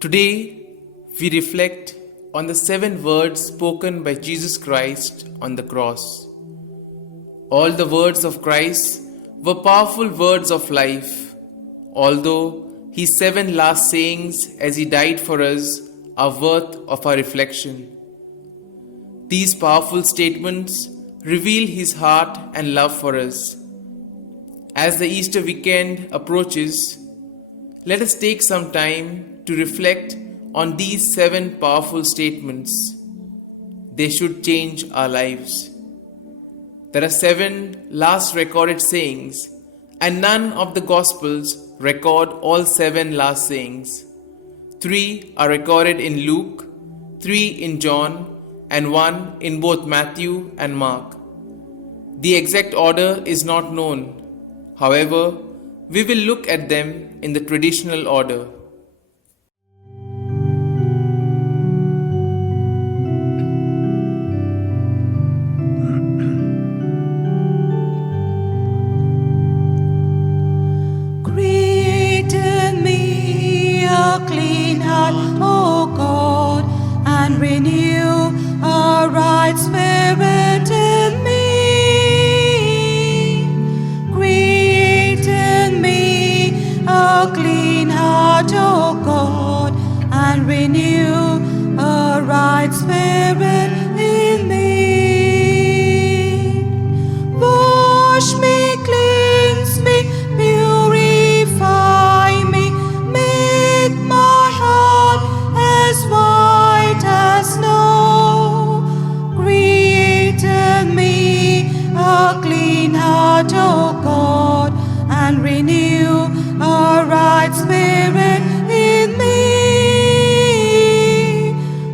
Today, we reflect on the 7 words spoken by Jesus Christ on the cross. All the words of Christ were powerful words of life, although his 7 last sayings as he died for us are worth of our reflection. These powerful statements reveal his heart and love for us. As the Easter weekend approaches, let us take some time to reflect on these 7 powerful statements. They should change our lives. There are 7 last recorded sayings, and none of the Gospels record all 7 last sayings. 3 are recorded in Luke, 3 in John, and 1 in both Matthew and Mark. The exact order is not known. However, we will look at them in the traditional order. Create in me a clean heart, O God, and renew a right spirit in me. Create in me a clean heart, O God, and renew a right spirit in me. Wash me, cleanse me, purify me, make my heart as white as snow. Create in me a clean heart, O God, and renew a right spirit in me.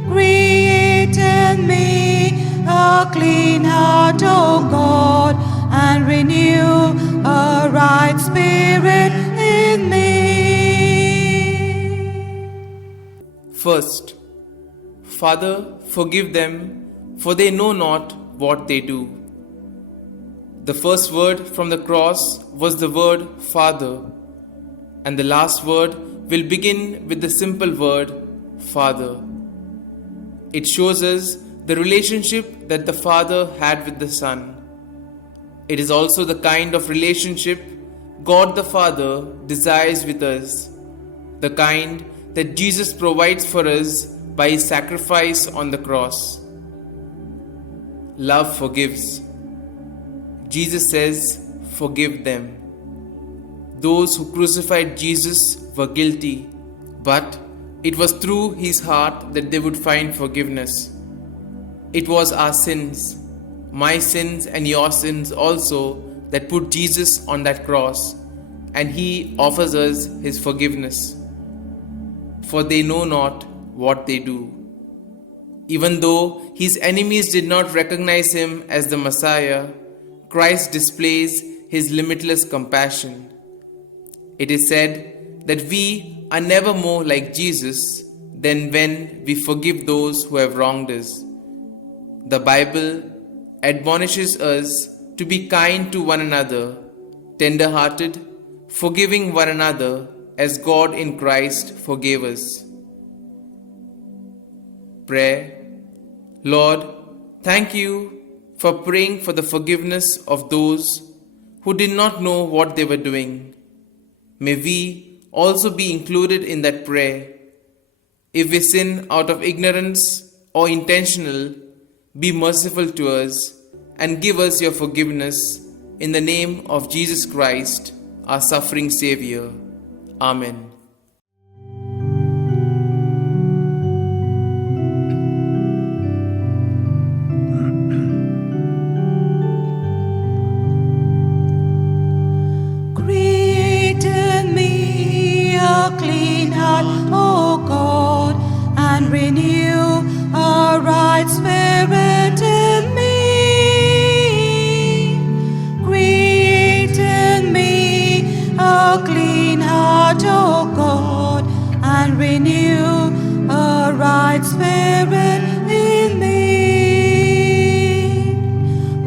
Create in me a clean heart, O God, and renew a right spirit in me. First, Father, forgive them, for they know not what they do. The first word from the cross was the word Father, and the last word will begin with the simple word Father. It shows us the relationship that the Father had with the Son. It is also the kind of relationship God the Father desires with us, the kind that Jesus provides for us by his sacrifice on the cross. Love forgives. Jesus says, forgive them. Those who crucified Jesus were guilty, but it was through his heart that they would find forgiveness. It was our sins, my sins and your sins also, that put Jesus on that cross, and he offers us his forgiveness. For they know not what they do. Even though his enemies did not recognize him as the Messiah, Christ displays his limitless compassion. It is said that we are never more like Jesus than when we forgive those who have wronged us. The Bible admonishes us to be kind to one another, tender-hearted, forgiving one another as God in Christ forgave us. Prayer. Lord, thank you for praying for the forgiveness of those who did not know what they were doing. May we also be included in that prayer. If we sin out of ignorance or intentional, be merciful to us and give us your forgiveness in the name of Jesus Christ, our suffering Savior. Amen. Create in me a clean heart, O God, and renew a right spirit in me. Create in me a clean heart, O God, and renew a right spirit in me.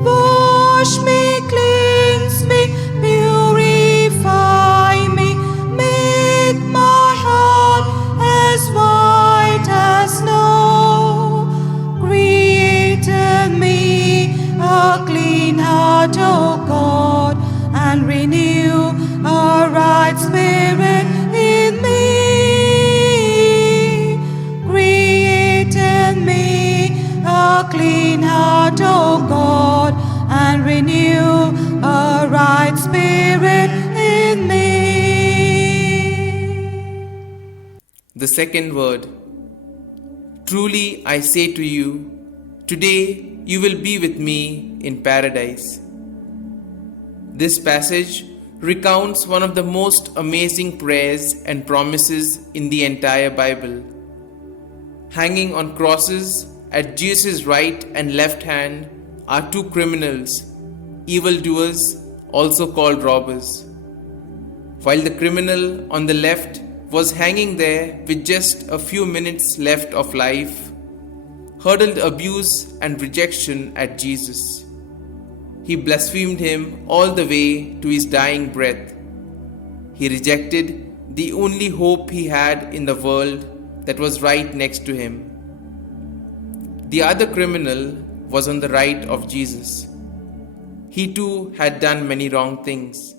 Wash me, cleanse me, purify me, make my heart as white heart, O God, and renew a right spirit in me. Create in me a clean heart, O God, and renew a right spirit in me. The second word. Truly I say to you, today you will be with me in paradise. This passage recounts one of the most amazing prayers and promises in the entire Bible. Hanging on crosses at Jesus' right and left hand are two criminals, evildoers, also called robbers. While the criminal on the left was hanging there with just a few minutes left of life, hurled abuse and rejection at Jesus. He blasphemed him all the way to his dying breath. He rejected the only hope he had in the world that was right next to him. The other criminal was on the right of Jesus. He too had done many wrong things.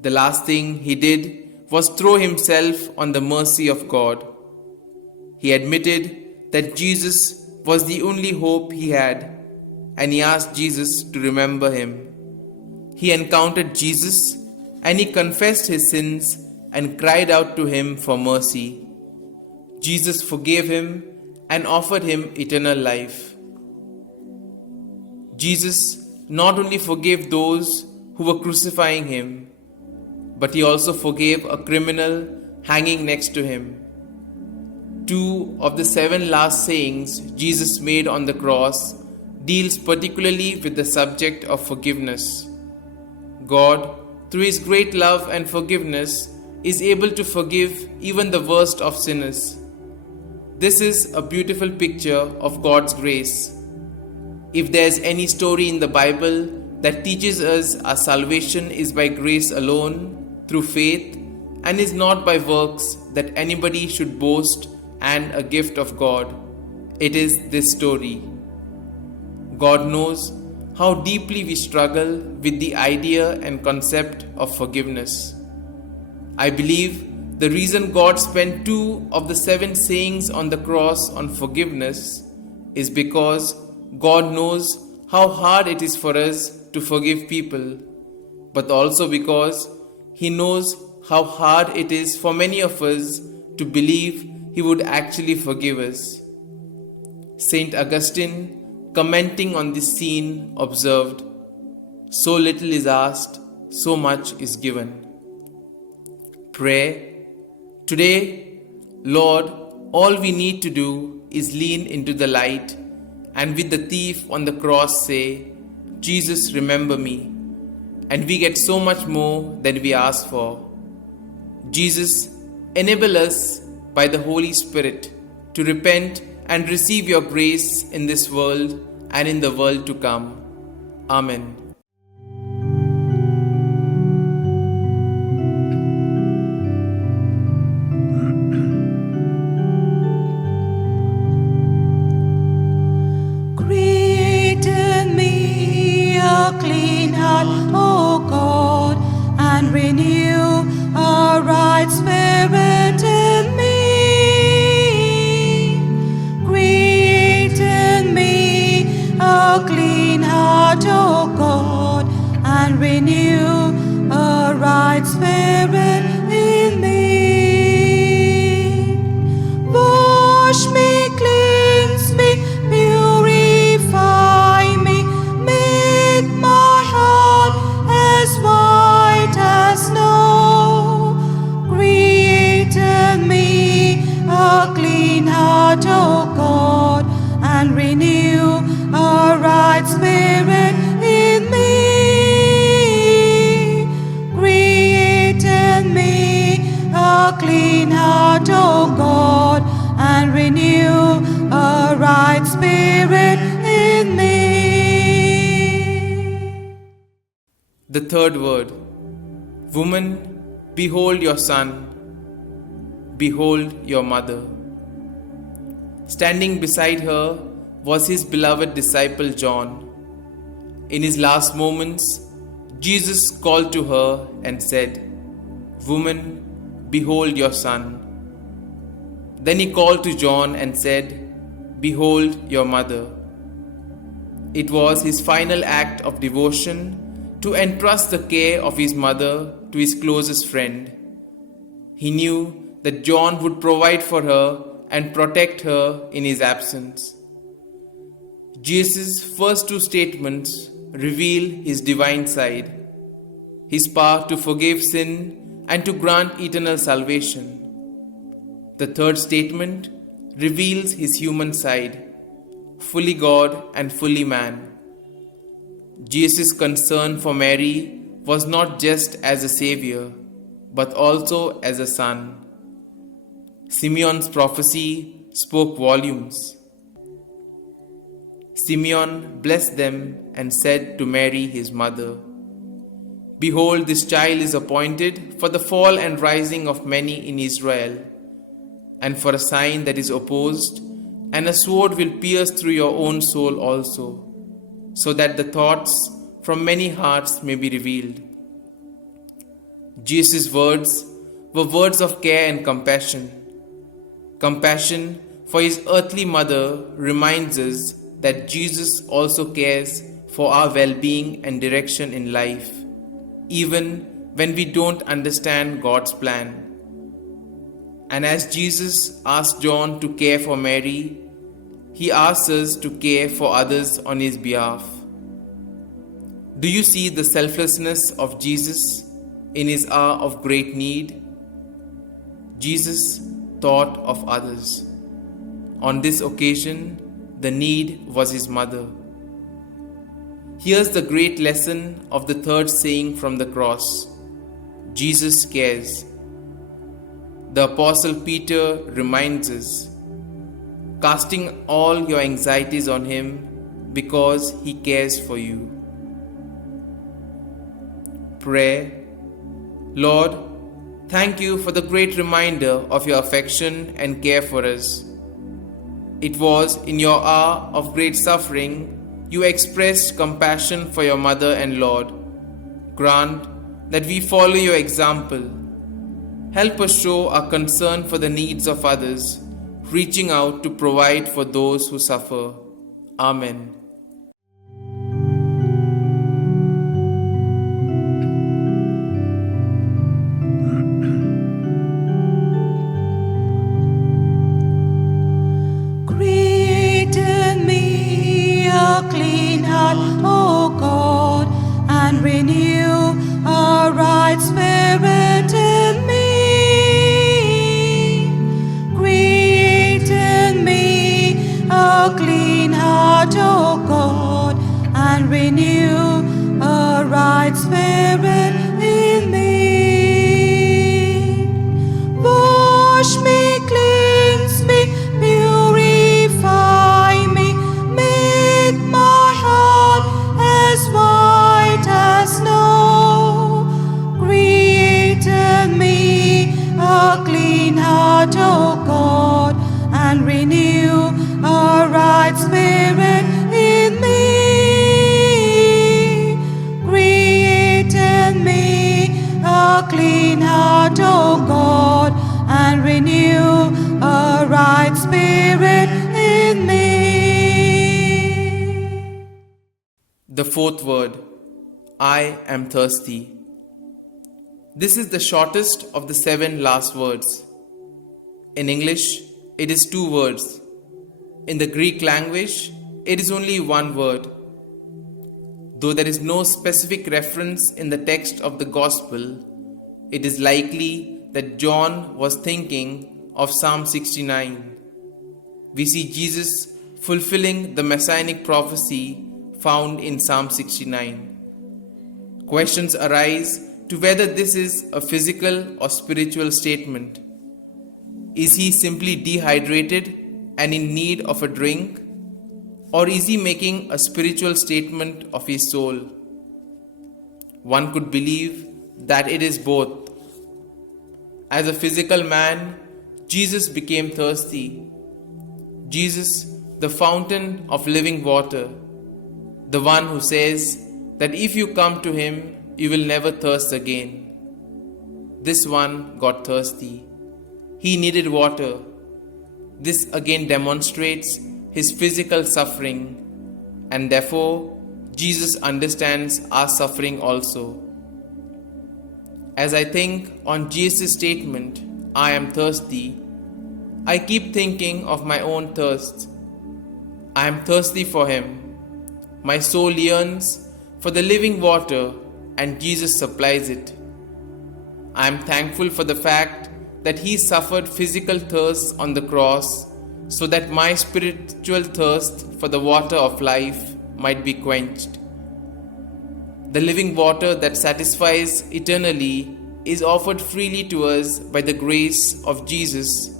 The last thing he did was throw himself on the mercy of God. He admitted that Jesus was the only hope he had, and he asked Jesus to remember him. He encountered Jesus and he confessed his sins and cried out to him for mercy. Jesus forgave him and offered him eternal life. Jesus not only forgave those who were crucifying him, but he also forgave a criminal hanging next to him. 2 of the 7 last sayings Jesus made on the cross deals particularly with the subject of forgiveness. God, through his great love and forgiveness, is able to forgive even the worst of sinners. This is a beautiful picture of God's grace. If there is any story in the Bible that teaches us our salvation is by grace alone, through faith, and is not by works that anybody should boast and a gift of God, it is this story. God knows how deeply we struggle with the idea and concept of forgiveness. I believe the reason God spent 2 of the 7 sayings on the cross on forgiveness is because God knows how hard it is for us to forgive people, but also because He knows how hard it is for many of us to believe He would actually forgive us. Saint Augustine, commenting on this scene, observed, "So little is asked, so much is given." Pray. Today, Lord, all we need to do is lean into the light and with the thief on the cross say, "Jesus, remember me." And we get so much more than we ask for. Jesus, enable us by the Holy Spirit to repent and receive your grace in this world and in the world to come. Amen. Create in me a clean heart, O God, and renew a right spirit in me. Create in me a clean heart, O God, and renew a right spirit in me. Wash me, cleanse me, purify me, make my heart as white as snow. Create in me a clean heart, O God, and renew a right spirit in me. Create in me a clean heart, O God, and renew a right spirit in me. The third word. Woman, behold your son. Behold your mother. Standing beside her was his beloved disciple John. In his last moments, Jesus called to her and said, "Woman, behold your son." Then he called to John and said, "Behold your mother." It was his final act of devotion to entrust the care of his mother to his closest friend. He knew that John would provide for her and protect her in his absence. Jesus' first two statements reveal his divine side, his power to forgive sin and to grant eternal salvation. The third statement reveals his human side, fully God and fully man. Jesus' concern for Mary was not just as a savior, but also as a son. Simeon's prophecy spoke volumes. Simeon blessed them and said to Mary his mother, "Behold, this child is appointed for the fall and rising of many in Israel, and for a sign that is opposed, and a sword will pierce through your own soul also, so that the thoughts from many hearts may be revealed." Jesus' words were words of care and compassion. Compassion for his earthly mother reminds us that Jesus also cares for our well-being and direction in life, even when we don't understand God's plan. And as Jesus asked John to care for Mary, he asks us to care for others on his behalf. Do you see the selflessness of Jesus in his hour of great need? Jesus thought of others. On this occasion, the need was his mother. Here's the great lesson of the third saying from the cross: Jesus cares. The Apostle Peter reminds us, casting all your anxieties on him because he cares for you. Prayer. Lord, thank you for the great reminder of your affection and care for us. It was in your hour of great suffering you expressed compassion for your mother and Lord. Grant that we follow your example. Help us show our concern for the needs of others, reaching out to provide for those who suffer. Amen. Create in me a clean heart, O God, and renew a right spirit in me. Create in me a clean heart, O God, and renew a right spirit in me. Wash me, cleanse me, purify me, make my heart as white as snow. Create in me a clean heart, O God, and renew a right spirit in me. Create in me a clean heart, O God, and renew a right spirit in me. The fourth word, I am thirsty. This is the shortest of the 7 last words. In English, it is 2 words. In the Greek language, it is only 1 word. Though there is no specific reference in the text of the Gospel, it is likely that John was thinking of Psalm 69. We see Jesus fulfilling the messianic prophecy found in Psalm 69. Questions arise to whether this is a physical or spiritual statement. Is he simply dehydrated and in need of a drink? Or is he making a spiritual statement of his soul? One could believe that it is both. As a physical man, Jesus became thirsty. Jesus, the fountain of living water. the one who says that if you come to him, you will never thirst again. This one got thirsty. He needed water. This again demonstrates his physical suffering, and therefore Jesus understands our suffering also. As I think on Jesus' statement, I am thirsty, I keep thinking of my own thirst. I am thirsty for him. My soul yearns for the living water, and Jesus supplies it. I am thankful for the fact that he suffered physical thirst on the cross so that my spiritual thirst for the water of life might be quenched. The living water that satisfies eternally is offered freely to us by the grace of Jesus,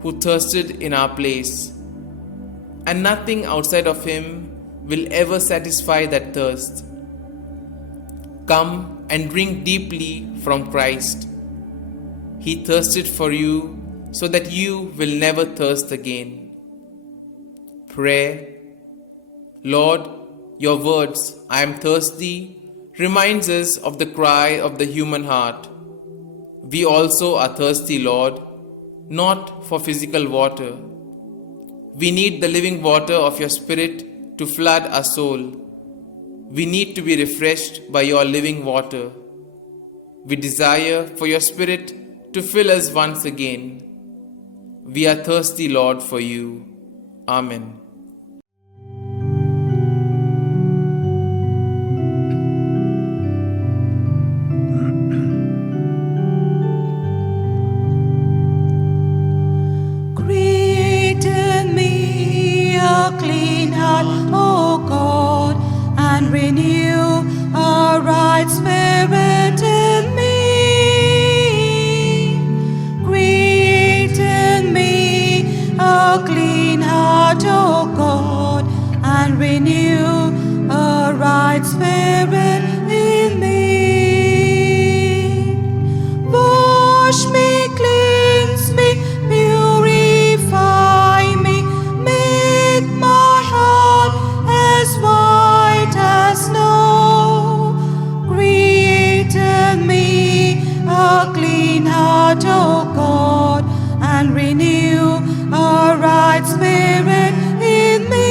who thirsted in our place. And nothing outside of him will ever satisfy that thirst. Come and drink deeply from Christ. He thirsted for you so that you will never thirst again. Prayer. Lord, your words, I am thirsty, reminds us of the cry of the human heart. We also are thirsty, Lord, not for physical water. We need the living water of your Spirit to flood our soul. We need to be refreshed by your living water. We desire for your Spirit to fill us once again. We are thirsty, Lord, for you. Amen. Create in me a clean heart, O God, and renew a right spirit in me. Create in me a clean heart, O God, and renew a right spirit in me. Wash me, cleanse me, purify me, make my heart as white as snow. Create in me a clean heart, O God, and renew a right spirit in me.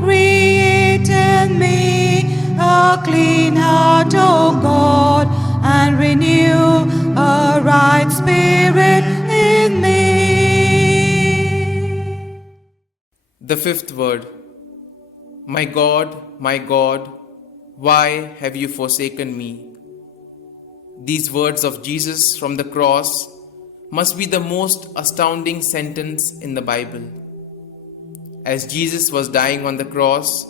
Create in me a clean heart, O God, and renew a right spirit in me. The fifth word. My God, why have you forsaken me? These words of Jesus from the cross must be the most astounding sentence in the Bible. As Jesus was dying on the cross,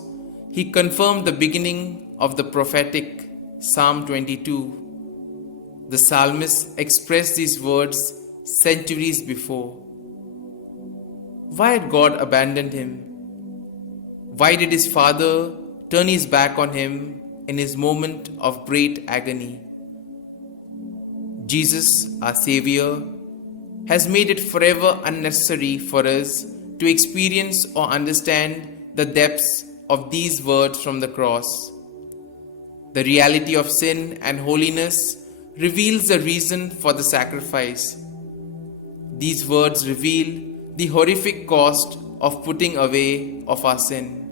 he confirmed the beginning of the prophetic Psalm 22. The psalmist expressed these words centuries before. Why had God abandoned him? Why did his Father turn his back on him in his moment of great agony? Jesus, our Xavier, has made it forever unnecessary for us to experience or understand the depths of these words from the cross. The reality of sin and holiness reveals the reason for the sacrifice. These words reveal the horrific cost of putting away of our sin.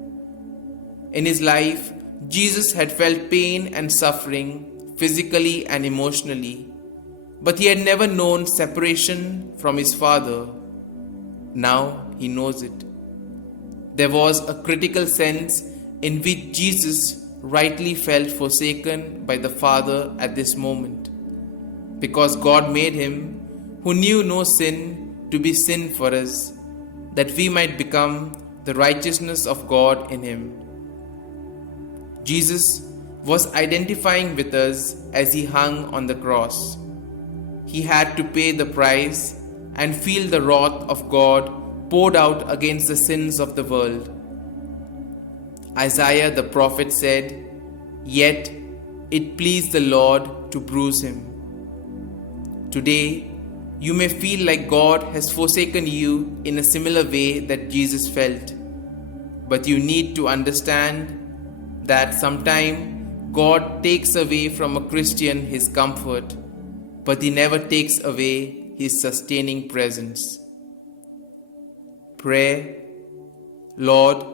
In his life, Jesus had felt pain and suffering physically and emotionally, but he had never known separation from his Father. Now he knows it. There was a critical sense in which Jesus rightly felt forsaken by the Father at this moment, because God made him, who knew no sin, to be sin for us, that we might become the righteousness of God in him. Jesus was identifying with us as he hung on the cross. He had to pay the price and feel the wrath of God poured out against the sins of the world. Isaiah the prophet said, "Yet it pleased the Lord to bruise him." Today, you may feel like God has forsaken you in a similar way that Jesus felt. But you need to understand that sometimes God takes away from a Christian his comfort, but he never takes away his sustaining presence. Pray, Lord,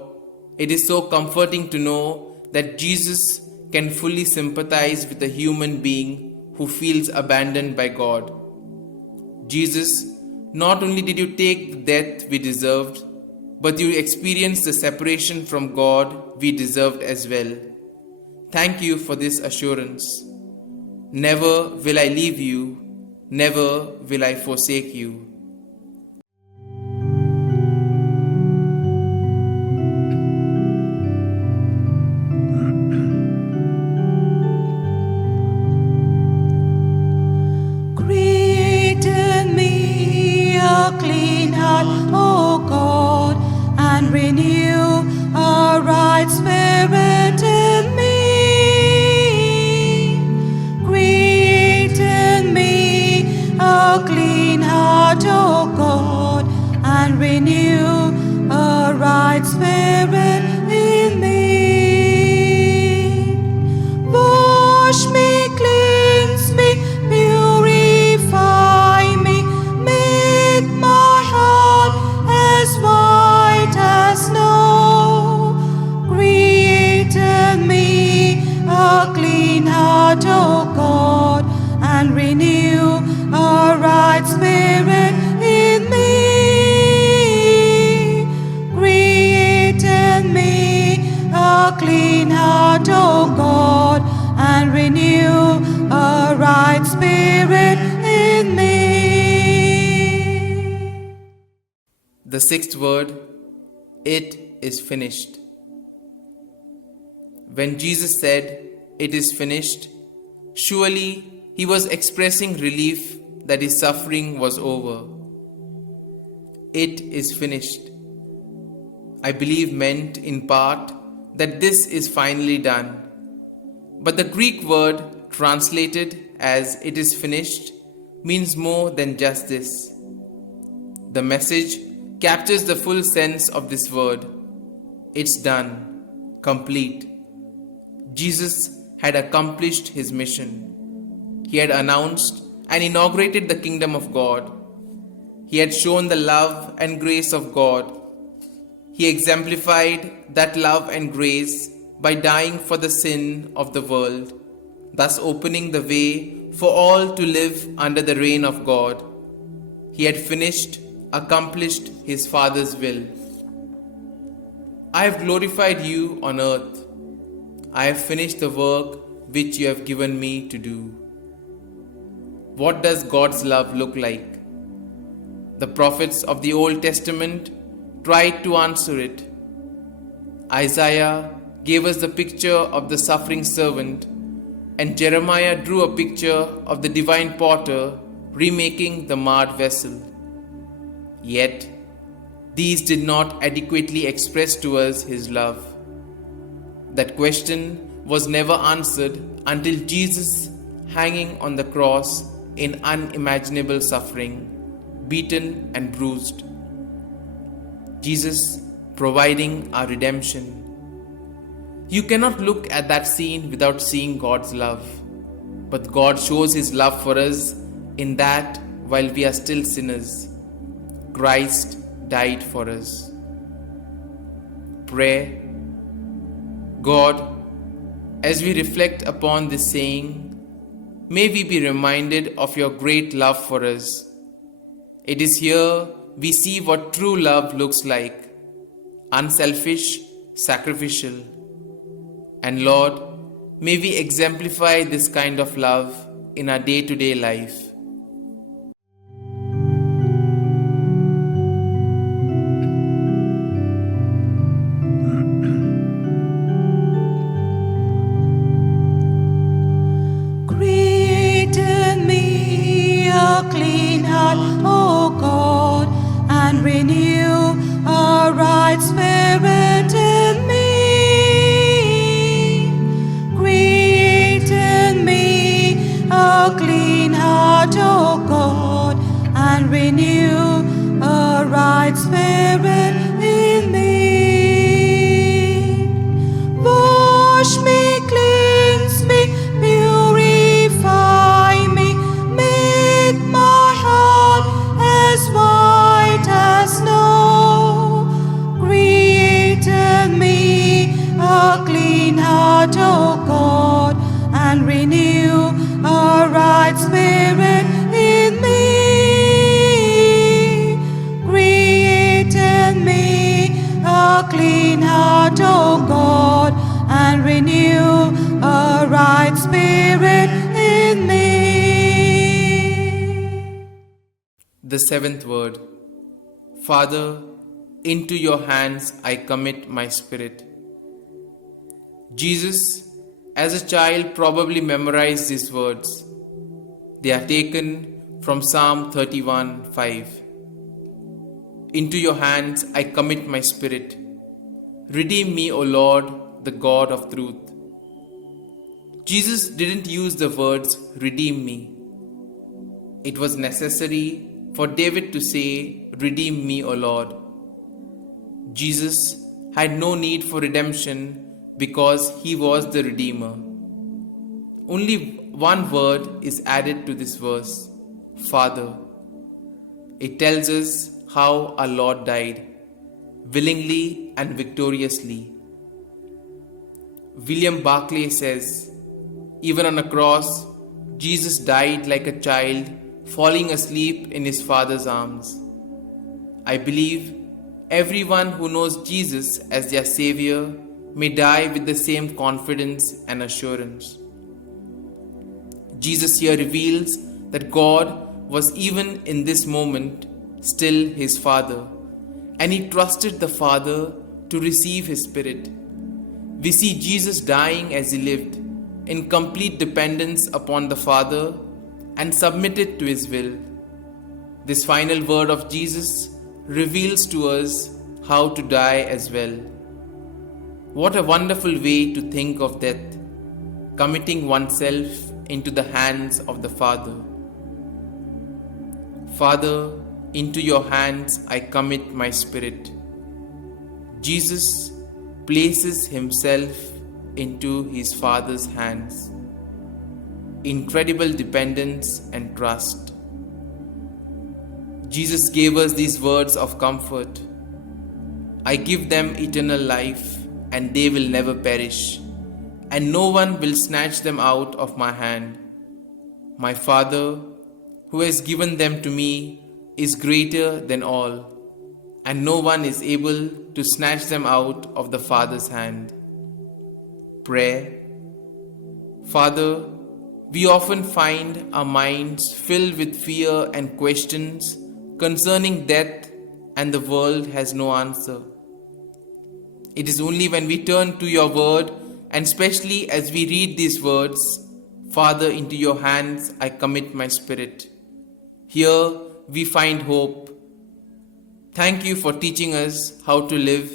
it is so comforting to know that Jesus can fully sympathize with a human being who feels abandoned by God. Jesus, not only did you take the death we deserved, but you experienced the separation from God we deserved as well. Thank you for this assurance. Never will I leave you, never will I forsake you. Create in me a clean heart, O God, and renew a right spirit in me. Create in me a clean heart, O God, and renew a right spirit in me. Wash me, cleanse me, purify me, make my heart as white as snow. Create in me a clean heart, O God, and renew a right spirit in me. Create in me a clean heart, O God, and renew a right spirit in me. The sixth word, it is finished. When Jesus said, "It is finished," surely he was expressing relief that his suffering was over. It is finished, I believe, meant in part that this is finally done. But the Greek word translated as "it is finished" means more than just this. The message captures the full sense of this word. It's done, complete. Jesus had accomplished his mission. He had announced and inaugurated the kingdom of God. He had shown the love and grace of God. He exemplified that love and grace by dying for the sin of the world, thus opening the way for all to live under the reign of God. He had finished, accomplished his Father's will. I have glorified you on earth. I have finished the work which you have given me to do. What does God's love look like? The prophets of the Old Testament tried to answer it. Isaiah gave us the picture of the suffering servant, and Jeremiah drew a picture of the divine potter remaking the marred vessel. Yet, these did not adequately express to us his love. That question was never answered until Jesus, hanging on the cross in unimaginable suffering, beaten and bruised. Jesus providing our redemption. You cannot look at that scene without seeing God's love. But God shows his love for us in that while we are still sinners, Christ died for us. Pray, God, as we reflect upon this saying, may we be reminded of your great love for us. It is here we see what true love looks like: unselfish, sacrificial. And Lord, may we exemplify this kind of love in our day-to-day life. Create in me a clean heart, O God, and renew a right spirit in me. Create in me a clean heart, O God, and renew a right spirit in me. clean heart, O God, and renew a right spirit in me. Create in me a clean heart, O God, and renew a right spirit in me. The seventh word. Father, into your hands I commit my spirit. Jesus, as a child, probably memorized these words. They are taken from Psalm 31:5. Into your hands I commit my spirit. Redeem me, O Lord, the God of truth. Jesus didn't use the words redeem me. It was necessary for David to say, redeem me, O Lord. Jesus had no need for redemption because he was the Redeemer. Only one word is added to this verse, Father. It tells us how our Lord died, willingly and victoriously. William Barclay says, even on a cross, Jesus died like a child falling asleep in his Father's arms. I believe everyone who knows Jesus as their Savior may die with the same confidence and assurance. Jesus here reveals that God was even in this moment still his Father, and he trusted the Father to receive his Spirit. We see Jesus dying as he lived, in complete dependence upon the Father and submitted to his will. This final word of Jesus reveals to us how to die as well. What a wonderful way to think of death, committing oneself into the hands of the Father. Father, into your hands I commit my spirit. Jesus places himself into his Father's hands. Incredible dependence and trust. Jesus gave us these words of comfort. I give them eternal life, and they will never perish, and no one will snatch them out of my hand. My Father, who has given them to me, is greater than all, and no one is able to snatch them out of the Father's hand. Prayer. Father, we often find our minds filled with fear and questions concerning death, and the world has no answer. It is only when we turn to your word, and especially as we read these words, Father, into your hands I commit my spirit. Here we find hope. Thank you for teaching us how to live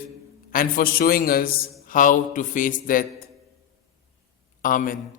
and for showing us how to face death. Amen.